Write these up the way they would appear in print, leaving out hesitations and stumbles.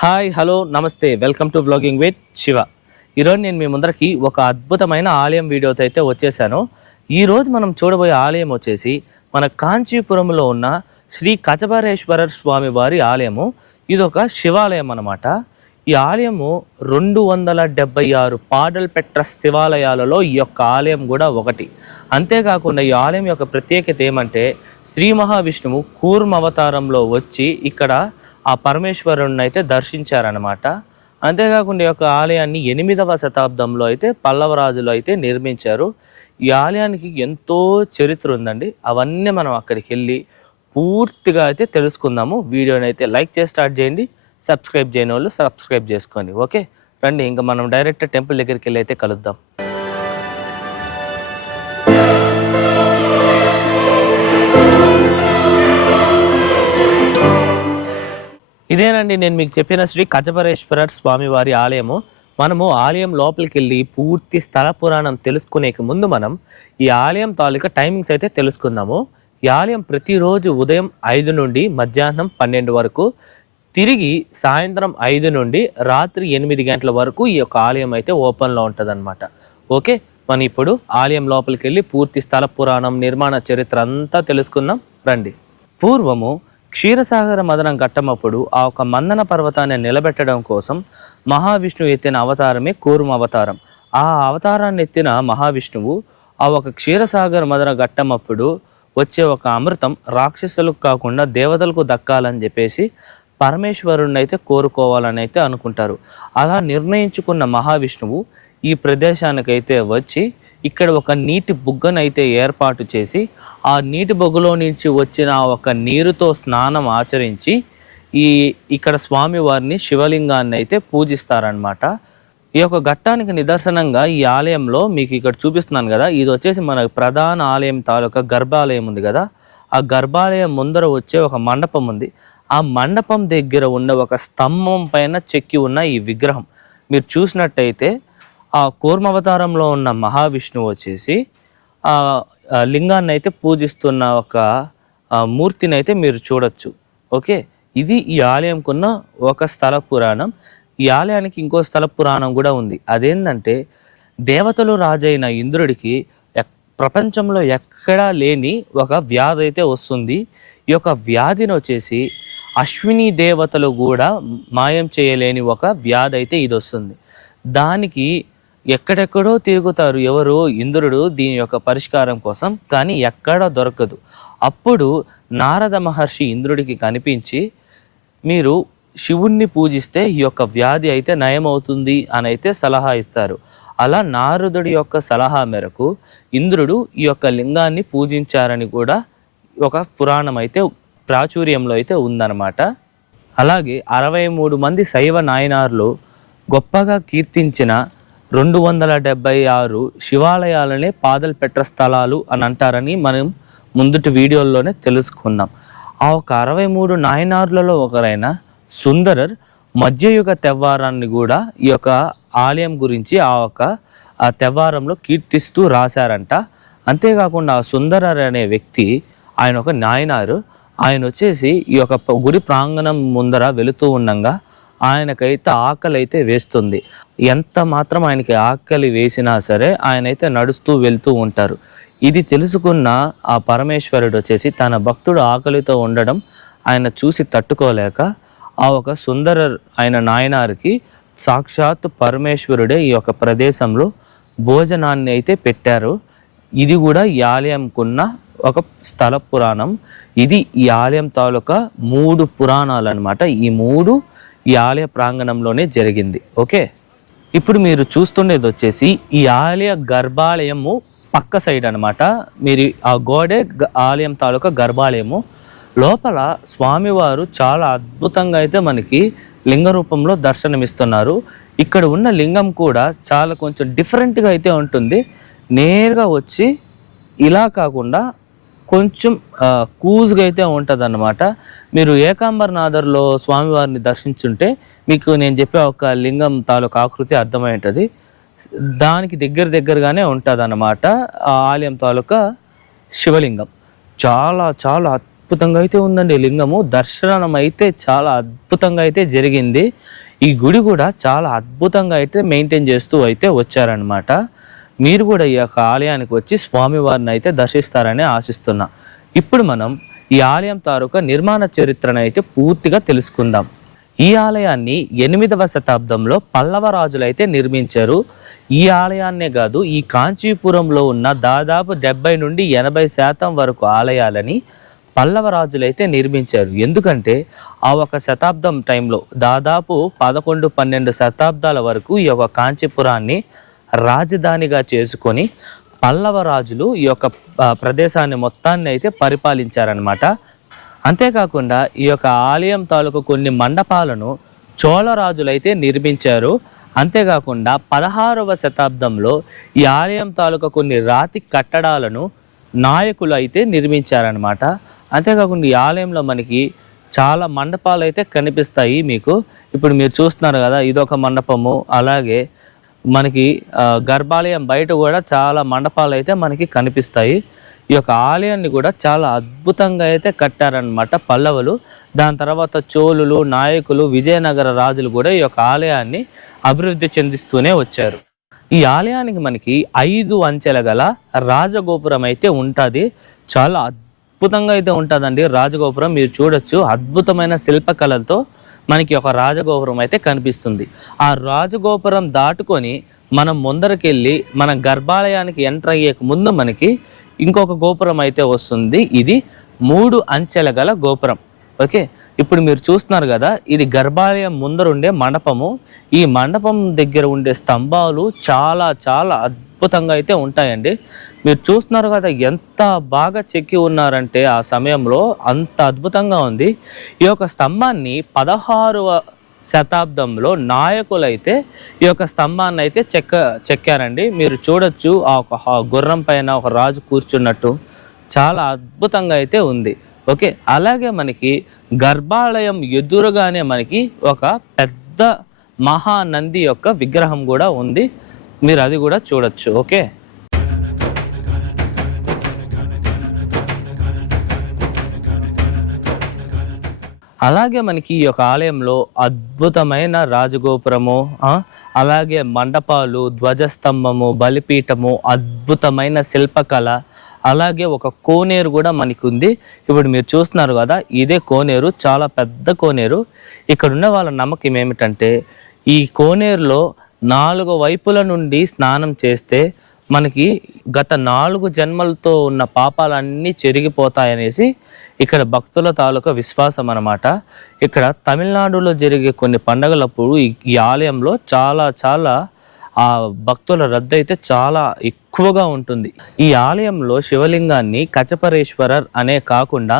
Hi hello నమస్తే welcome to vlogging with Shiva. ఈరోజు నేను మీ ముందరకి ఒక అద్భుతమైన ఆలయం వీడియోతో అయితే వచ్చేసాను. ఈరోజు మనం చూడబోయే ఆలయం వచ్చేసి మన కాంచీపురంలో ఉన్న శ్రీ కచబరేశ్వర స్వామి వారి ఆలయము. ఇది ఒక శివాలయం అన్నమాట. ఈ ఆలయము 276 పాడల్ పెట్ర శివాలయాలలో ఈ యొక్క ఆలయం కూడా ఒకటి. అంతేకాకుండా ఈ ఆలయం యొక్క ప్రత్యేకత ఏమంటే శ్రీ మహావిష్ణువు కూర్మ అవతారంలో వచ్చి ఇక్కడ ఆ పరమేశ్వరుని అయితే దర్శించారనమాట. అంతేకాకుండా ఈ యొక్క ఆలయాన్ని 8వ శతాబ్దంలో అయితే పల్లవ రాజులు అయితే నిర్మించారు. ఈ ఆలయానికి ఎంతో చరిత్ర ఉందండి. అవన్నీ మనం అక్కడికి వెళ్ళి పూర్తిగా అయితే తెలుసుకుందాము. వీడియోని అయితే లైక్ చేసి స్టార్ట్ చేయండి. సబ్స్క్రైబ్ చేయని వాళ్ళు సబ్స్క్రైబ్ చేసుకోండి. ఓకే రండి, ఇంకా మనం డైరెక్ట్ టెంపుల్ దగ్గరికి వెళ్ళి అయితే కలుద్దాం. ఇదేనండి నేను మీకు చెప్పిన శ్రీ కచబరేశ్వర స్వామి వారి ఆలయము. మనము ఆలయం లోపలికి వెళ్ళి పూర్తి స్థల పురాణం తెలుసుకునే ముందు మనం ఈ ఆలయం తాలూకా టైమింగ్స్ అయితే తెలుసుకుందాము. ఈ ఆలయం ప్రతిరోజు ఉదయం 5 నుండి మధ్యాహ్నం 12 వరకు, తిరిగి సాయంత్రం 5 నుండి రాత్రి 8 గంటల వరకు ఈ యొక్క ఆలయం అయితే ఓపెన్లో ఉంటుంది అనమాట. ఓకే, మనం ఇప్పుడు ఆలయం లోపలికి వెళ్ళి పూర్తి స్థల పురాణం నిర్మాణ చరిత్ర అంతా తెలుసుకుందాం రండి. పూర్వము క్షీరసాగర మదనం ఘట్టమప్పుడు ఆ ఒక మందన పర్వతాన్ని నిలబెట్టడం కోసం మహావిష్ణువు ఎత్తిన అవతారమే కూర్మ అవతారం. ఆ అవతారాన్ని ఎత్తిన మహావిష్ణువు ఆ ఒక క్షీరసాగర మదన ఘట్టమప్పుడు వచ్చే ఒక అమృతం రాక్షసులకు కాకుండా దేవతలకు దక్కాలని చెప్పేసి పరమేశ్వరుణ్ణి అయితే కోరుకోవాలని అయితే అనుకుంటారు. అలా నిర్ణయించుకున్న మహావిష్ణువు ఈ ప్రదేశానికైతే వచ్చి ఇక్కడ ఒక నీటి బుగ్గనైతే ఏర్పాటు చేసి ఆ నీటి బొగ్గులో నుంచి వచ్చిన ఒక నీరుతో స్నానం ఆచరించి ఇక్కడ స్వామివారిని శివలింగాన్ని అయితే పూజిస్తారనమాట. ఈ యొక్క ఘట్టానికి నిదర్శనంగా ఈ ఆలయంలో మీకు ఇక్కడ చూపిస్తున్నాను కదా, ఇది వచ్చేసి మన ప్రధాన ఆలయం తాలూకా గర్భాలయం ఉంది కదా, ఆ గర్భాలయం ముందర వచ్చే ఒక మండపం ఉంది. ఆ మండపం దగ్గర ఉన్న ఒక స్తంభం పైన చెక్కి ఉన్న ఈ విగ్రహం మీరు చూసినట్టయితే ఆ కూర్మావతారంలో ఉన్న మహావిష్ణువు వచ్చేసి ఆ లింగాన్ని అయితే పూజిస్తున్న ఒక మూర్తిని అయితే మీరు చూడొచ్చు. ఓకే, ఇది ఈ ఆలయంకున్న ఒక స్థల పురాణం. ఈ ఆలయానికి ఇంకో స్థల పురాణం కూడా ఉంది. అదేంటంటే దేవతలు రాజైన ఇంద్రుడికి ప్రపంచంలో ఎక్కడా లేని ఒక వ్యాధి అయితే వస్తుంది. ఈ యొక్క వ్యాధిని వచ్చేసి అశ్విని దేవతలు కూడా మాయం చేయలేని ఒక వ్యాధి అయితే ఇది వస్తుంది. దానికి ఎక్కడెక్కడో తిరుగుతారు ఎవరు, ఇంద్రుడు దీని యొక్క పరిష్కారం కోసం, కానీ ఎక్కడా దొరకదు. అప్పుడు నారద మహర్షి ఇంద్రుడికి కనిపించి మీరు శివుణ్ణి పూజిస్తే ఈ యొక్క వ్యాధి అయితే నయమవుతుంది అని అయితే సలహా ఇస్తారు. అలా నారదుడి యొక్క సలహా మేరకు ఇంద్రుడు ఈ యొక్క లింగాన్ని పూజించారని కూడా ఒక పురాణం అయితే ప్రాచుర్యంలో అయితే ఉందన్నమాట. అలాగే 63 మంది శైవ నాయనార్లు గొప్పగా కీర్తించిన 276 శివాలయాలనే పాదల్ పెట్ర స్థలాలు అని అంటారని మనం ముందుటి వీడియోల్లోనే తెలుసుకున్నాం. ఆ ఒక 63 నాయనార్లలో ఒకరైన సుందరర్ మధ్యయుగ తెవ్వారాన్ని కూడా ఈ యొక్క ఆలయం గురించి ఆ తెవ్వారంలో కీర్తిస్తూ రాశారంట. అంతేకాకుండా ఆ సుందరర్ అనే వ్యక్తి ఆయన ఒక నాయనారు. ఆయన వచ్చేసి ఈ యొక్క గుడి ప్రాంగణం ముందర వెళుతూ ఉండగా ఆయనకైతే ఆకలి అయితే వేస్తుంది. ఎంత మాత్రం ఆయనకి ఆకలి వేసినా సరే ఆయన అయితే నడుస్తూ వెళ్తూ ఉంటారు. ఇది తెలుసుకున్న ఆ పరమేశ్వరుడు వచ్చేసి తన భక్తుడు ఆకలితో ఉండడం ఆయన చూసి తట్టుకోలేక ఆ ఒక సుందర ఆయన నాయనారికి సాక్షాత్ పరమేశ్వరుడే ఈ యొక్క ప్రదేశంలో భోజనాన్ని అయితే పెట్టారు. ఇది కూడా ఈ ఆలయంకున్న ఒక స్థల పురాణం. ఇది ఈ ఆలయం తాలూకా 3 పురాణాలు అనమాట. ఈ 3 ఈ ఆలయ ప్రాంగణంలోనే జరిగింది. ఓకే, ఇప్పుడు మీరు చూస్తుండేది వచ్చేసి ఈ ఆలయ గర్భాలయము పక్క సైడ్ అనమాట. మీరు ఆ గోడే ఆలయం తాలూకా గర్భాలయము. లోపల స్వామివారు చాలా అద్భుతంగా అయితే మనకి లింగ రూపంలో దర్శనమిస్తున్నారు. ఇక్కడ ఉన్న లింగం కూడా చాలా కొంచెం డిఫరెంట్గా అయితే ఉంటుంది. నేరుగా వచ్చి ఇలా కాకుండా కొంచెం కూజ్గా అయితే ఉంటుంది అన్నమాట. మీరు ఏకాంబరనాథర్లో స్వామివారిని దర్శించుంటే మీకు నేను చెప్పే ఒక లింగం తాలూకా ఆకృతి అర్థమై ఉంటుంది. దానికి దగ్గరగానే ఉంటుంది అన్నమాట ఆ ఆలయం తాలూకా శివలింగం. చాలా చాలా అద్భుతంగా అయితే ఉందండి లింగము. దర్శనం అయితే చాలా అద్భుతంగా అయితే జరిగింది. ఈ గుడి కూడా చాలా అద్భుతంగా అయితే మెయింటైన్ చేస్తూ అయితే వచ్చారనమాట. మీరు కూడా ఈ యొక్క ఆలయానికి వచ్చి స్వామివారిని అయితే దర్శిస్తారని ఆశిస్తున్నా. ఇప్పుడు మనం ఈ ఆలయం తాలూకా నిర్మాణ చరిత్రను అయితే పూర్తిగా తెలుసుకుందాం. ఈ ఆలయాన్ని 8వ శతాబ్దంలో పల్లవ రాజులైతే నిర్మించారు. ఈ ఆలయాన్నే కాదు, ఈ కాంచీపురంలో ఉన్న దాదాపు 70 నుండి 80% వరకు ఆలయాలని పల్లవ రాజులైతే నిర్మించారు. ఎందుకంటే ఆ ఒక శతాబ్దం టైంలో దాదాపు 11-12 శతాబ్దాల వరకు ఈ యొక్క కాంచీపురాన్ని రాజధానిగా చేసుకొని పల్లవ రాజులు ఈ యొక్క ప్రదేశాన్ని మొత్తాన్ని అయితే పరిపాలించారనమాట. అంతేకాకుండా ఈ యొక్క ఆలయం తాలూకు కొన్ని మండపాలను చోళరాజులైతే నిర్మించారు. అంతేకాకుండా 16వ శతాబ్దంలో ఈ ఆలయం తాలూకా కొన్ని రాతి కట్టడాలను నాయకులు అయితే నిర్మించారనమాట. అంతేకాకుండా ఈ ఆలయంలో మనకి చాలా మండపాలు అయితే కనిపిస్తాయి మీకు. ఇప్పుడు మీరు చూస్తున్నారు కదా, ఇదొక మండపము. అలాగే మనకి గర్భాలయం బయట కూడా చాలా మండపాలు అయితే మనకి కనిపిస్తాయి. ఈ యొక్క ఆలయాన్ని కూడా చాలా అద్భుతంగా అయితే కట్టారనమాట పల్లవులు. దాని తర్వాత చోళులు, నాయకులు, విజయనగర రాజులు కూడా ఈ యొక్క ఆలయాన్ని అభివృద్ధి చెందిస్తూనే వచ్చారు. ఈ ఆలయానికి మనకి 5 అంచెల గల రాజగోపురం అయితే ఉంటుంది. చాలా అద్భుతంగా అయితే ఉంటుందండి రాజగోపురం. మీరు చూడొచ్చు, అద్భుతమైన శిల్పకళలతో మనకి ఒక రాజగోపురం అయితే కనిపిస్తుంది. ఆ రాజగోపురం దాటుకొని మనం ముందరకెళ్ళి మన గర్భాలయానికి ఎంటర్ అయ్యేక ముందు మనకి ఇంకొక గోపురం అయితే వస్తుంది. ఇది 3 అంచెల గల గోపురం. ఓకే, ఇప్పుడు మీరు చూస్తున్నారు కదా, ఇది గర్భాలయం ముందరుండే మండపము. ఈ మండపం దగ్గర ఉండే స్తంభాలు చాలా చాలా అద్భుతంగా అయితే ఉంటాయండి. మీరు చూస్తున్నారు కదా, ఎంత బాగా చెక్కి ఉన్నారంటే ఆ సమయంలో అంత అద్భుతంగా ఉంది. ఈ యొక్క స్తంభాన్ని 16వ శతాబ్దంలో నాయకులైతే ఈ యొక్క స్తంభాన్ని అయితే చెక్కారండి. మీరు చూడొచ్చు, ఆ ఒక గుర్రం పైన ఒక రాజు కూర్చున్నట్టు చాలా అద్భుతంగా అయితే ఉంది. ఓకే, అలాగే మనకి గర్భాలయం ఎదురుగానే మనకి ఒక పెద్ద మహానంది యొక్క విగ్రహం కూడా ఉంది. మీరు అది కూడా చూడొచ్చు. ఓకే, అలాగే మనకి ఈ యొక్క ఆలయంలో అద్భుతమైన రాజగోపురము, అలాగే మండపాలు, ధ్వజస్తంభము, బలిపీఠము, అద్భుతమైన శిల్పకళ, అలాగే ఒక కోనేరు కూడా మనకి ఉంది. ఇప్పుడు మీరు చూస్తున్నారు కదా, ఇదే కోనేరు, చాలా పెద్ద కోనేరు. ఇక్కడ ఉన్న వాళ్ళ నమ్మకం ఏమిటంటే ఈ కోనేరులో 4 వైపుల నుండి స్నానం చేస్తే మనకి గత 4 జన్మలతో ఉన్న పాపాలన్నీ చెరిగిపోతాయనేసి ఇక్కడ భక్తుల తాలూకా విశ్వాసం అన్నమాట. ఇక్కడ తమిళనాడులో జరిగే కొన్ని పండగలప్పుడు ఈ ఆలయంలో చాలా చాలా ఆ భక్తుల రద్దు అయితే చాలా ఎక్కువగా ఉంటుంది. ఈ ఆలయంలో శివలింగాన్ని కచపరేశ్వరర్ అనే కాకుండా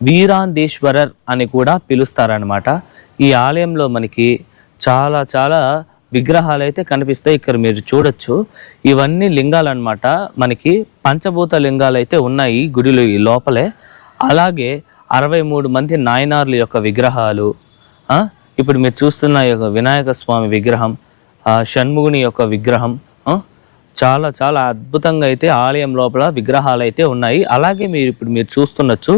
వీరాందేశ్వరర్ అని కూడా పిలుస్తారనమాట. ఈ ఆలయంలో మనకి చాలా చాలా విగ్రహాలు అయితే కనిపిస్తాయి. ఇక్కడ మీరు చూడొచ్చు, ఇవన్నీ లింగాలు అనమాట. మనకి పంచభూత లింగాలు అయితే ఉన్నాయి గుడిలో ఈ లోపలే. అలాగే 63 మంది నాయనార్ల యొక్క విగ్రహాలు, ఇప్పుడు మీరు చూస్తున్న యొక్క వినాయక స్వామి విగ్రహం, షణ్ముగుని యొక్క విగ్రహం, చాలా చాలా అద్భుతంగా అయితే ఆలయం లోపల విగ్రహాలు అయితే ఉన్నాయి. అలాగే మీరు చూస్తున్నచ్చు,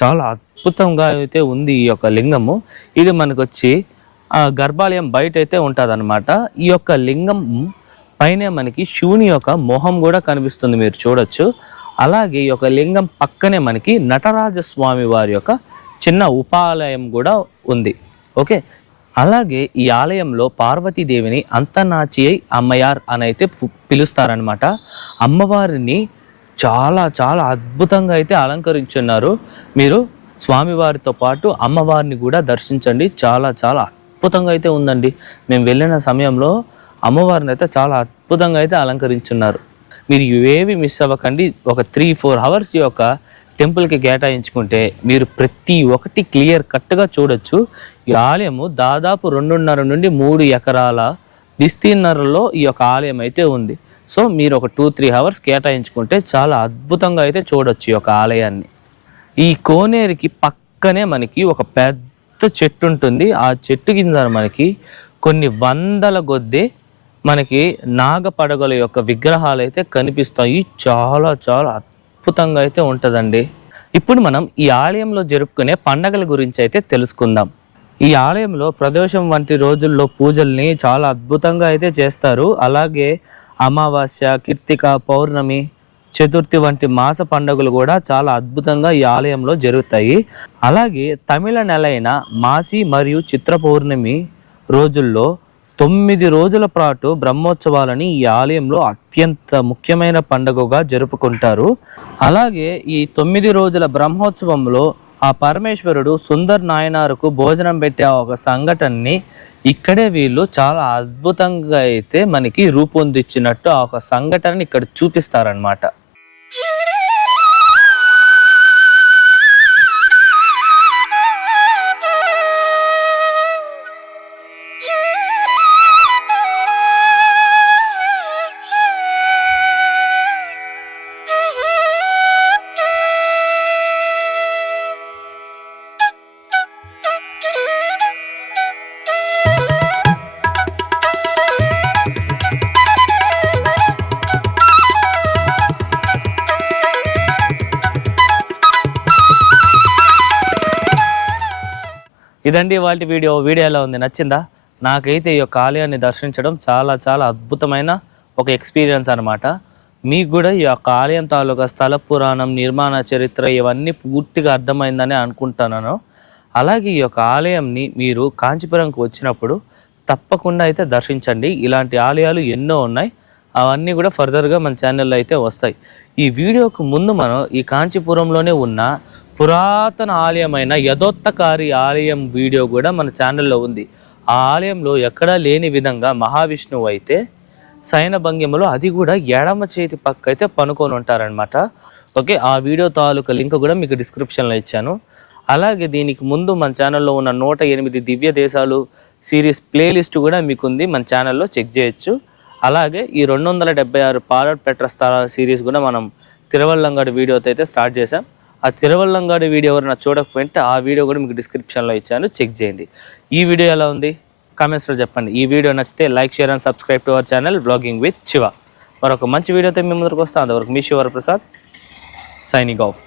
చాలా అద్భుతంగా అయితే ఉంది ఈ యొక్క లింగము. ఇది మనకు వచ్చి గర్భాలయం బయట అయితే ఉంటుంది అనమాట. ఈ యొక్క లింగం పైన మనకి శివుని యొక్క మొహం కూడా కనిపిస్తుంది, మీరు చూడొచ్చు. అలాగే ఈ యొక్క లింగం పక్కనే మనకి నటరాజస్వామి వారి యొక్క చిన్న ఉపాలయం కూడా ఉంది. ఓకే, అలాగే ఈ ఆలయంలో పార్వతీదేవిని అంతనాచియై అమ్మయార్ అని అయితే పిలుస్తారనమాట. అమ్మవారిని చాలా చాలా అద్భుతంగా అయితే అలంకరించున్నారు. మీరు స్వామివారితో పాటు అమ్మవారిని కూడా దర్శించండి. చాలా చాలా అద్భుతంగా అయితే ఉందండి. మేము వెళ్ళిన సమయంలో అమ్మవారిని అయితే చాలా అద్భుతంగా అయితే అలంకరించున్నారు. మీరు ఇవేవి మిస్ అవ్వకండి. ఒక 3-4 అవర్స్ ఈ యొక్క టెంపుల్కి కేటాయించుకుంటే మీరు ప్రతి ఒక్కటి క్లియర్ కట్గా చూడొచ్చు. ఈ ఆలయము దాదాపు 2.5 నుండి 3 ఎకరాల విస్తీర్ణంలో ఈ యొక్క ఆలయం అయితే ఉంది. సో మీరు ఒక 2-3 అవర్స్ కేటాయించుకుంటే చాలా అద్భుతంగా అయితే చూడొచ్చు ఈ యొక్క ఆలయాన్ని. ఈ కోనేరుకి పక్కనే మనకి ఒక పెద్ద చెట్టు ఉంటుంది. ఆ చెట్టు కింద మనకి కొన్ని వందల కొద్దీ మనకి నాగపడగల యొక్క విగ్రహాలు అయితే కనిపిస్తాయి. చాలా చాలా అద్భుతంగా అయితే ఉంటుందండి. ఇప్పుడు మనం ఈ ఆలయంలో జరుపుకునే పండగల గురించి అయితే తెలుసుకుందాం. ఈ ఆలయంలో ప్రదోషం వంటి రోజుల్లో పూజల్ని చాలా అద్భుతంగా అయితే చేస్తారు. అలాగే అమావాస్య, కీర్తిక, పౌర్ణమి, చతుర్థి వంటి మాస పండుగలు కూడా చాలా అద్భుతంగా ఈ ఆలయంలో జరుగుతాయి. అలాగే తమిళ నెలైన మాసి మరియు చిత్ర పౌర్ణమి రోజుల్లో 9 రోజుల పాటు బ్రహ్మోత్సవాలని ఈ ఆలయంలో అత్యంత ముఖ్యమైన పండుగగా జరుపుకుంటారు. అలాగే ఈ 9 రోజుల బ్రహ్మోత్సవంలో ఆ పరమేశ్వరుడు సుందర్ నాయనారుకు భోజనం పెట్టే ఒక సంఘటనని ఇక్కడే వీళ్ళు చాలా అద్భుతంగా అయితే మనకి రూపొందించినట్టు ఆ ఒక సంఘటనని ఇక్కడ చూపిస్తారనమాట. ఇదండి వాటి వీడియో ఎలా ఉంది, నచ్చిందా? నాకైతే ఈ యొక్క ఆలయాన్ని దర్శించడం చాలా చాలా అద్భుతమైన ఒక ఎక్స్పీరియన్స్ అనమాట. మీకు కూడా ఈ యొక్క ఆలయం తాలూకా స్థల పురాణం, నిర్మాణ చరిత్ర ఇవన్నీ పూర్తిగా అర్థమైందని అనుకుంటున్నాను. అలాగే ఈ యొక్క ఆలయంని మీరు కాంచీపురంకి వచ్చినప్పుడు తప్పకుండా అయితే దర్శించండి. ఇలాంటి ఆలయాలు ఎన్నో ఉన్నాయి, అవన్నీ కూడా ఫర్దర్గా మన ఛానల్లో అయితే వస్తాయి. ఈ వీడియోకు ముందు మనం ఈ కాంచీపురంలోనే ఉన్న పురాతన ఆలయమైన యదోత్తకారి ఆలయం వీడియో కూడా మన ఛానల్లో ఉంది. ఆ ఆలయంలో ఎక్కడా లేని విధంగా మహావిష్ణువు అయితే శయన భంగిమలో, అది కూడా ఎడమ చేతి పక్క అయితే పనుకొని ఉంటారనమాట. ఓకే, ఆ వీడియో తాలూకా లింక్ కూడా మీకు డిస్క్రిప్షన్లో ఇచ్చాను. అలాగే దీనికి ముందు మన ఛానల్లో ఉన్న 108 దివ్య దేశాలు సిరీస్ ప్లేలిస్ట్ కూడా మీకు ఉంది, మన ఛానల్లో చెక్ చేయొచ్చు. అలాగే ఈ 276 పాలపెట్ర స్థలాల సిరీస్ కూడా మనం తిరువల్లంగాడి వీడియోతో అయితే స్టార్ట్ చేసాం. ఆ తిరువల్లంగాడి వీడియో ఎవరైనా చూడకపోతే ఆ వీడియో కూడా మీకు డిస్క్రిప్షన్లో ఇచ్చాను, చెక్ చేయండి. ఈ వీడియో ఎలా ఉంది కామెంట్స్లో చెప్పండి. ఈ వీడియో నచ్చితే like, share and subscribe to our channel vlogging with Shiva. మరొక మంచి వీడియోతో మీ ముందుకు వస్తాను. అంతవరకు మీ శివప్రసాద్ సైనింగ్ ఆఫ్.